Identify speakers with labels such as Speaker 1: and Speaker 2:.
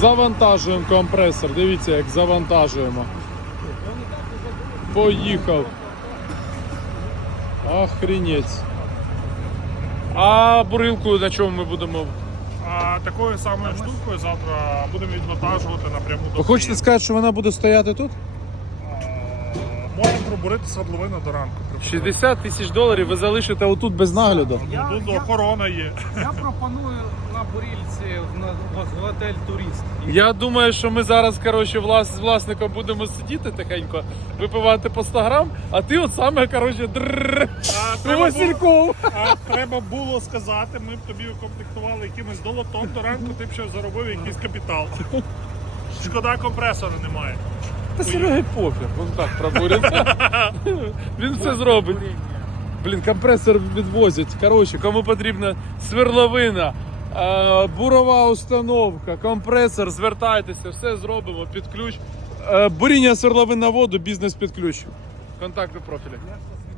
Speaker 1: Завантажуємо компресор. Дивіться, як завантажуємо. Поїхав. Охренеть. А бурилку на чому ми будемо?
Speaker 2: А такою самою штукою завтра будемо відвантажувати напряму до
Speaker 1: Ви хочете
Speaker 2: Києва.
Speaker 1: сказати, що вона буде стояти тут?
Speaker 2: Можемо пробурити свердловину до ранку.
Speaker 1: 60 тисяч доларів ви залишите отут без нагляду.
Speaker 2: Тут охорона є.
Speaker 3: Я пропоную на бурільці в готель турист.
Speaker 1: Я думаю, що ми зараз, коротше, з власником будемо сидіти тихенько, випивати по 100 грам, а ти от саме, коротше, Васильков.
Speaker 2: Треба було сказати, ми б тобі укомплектували якимось долотом до ранку, ти б ще заробив якийсь капітал. Шкода, компресора немає.
Speaker 1: Та Сереги пофіг, він так пробуриться. Він все зробить. Блін, компресор відвозять. Коротше, кому потрібна сверловина, бурова установка, компресор, звертайтеся, все зробимо під ключ. Буріння свердловин на воду, бізнес під ключ. Контакти профілі.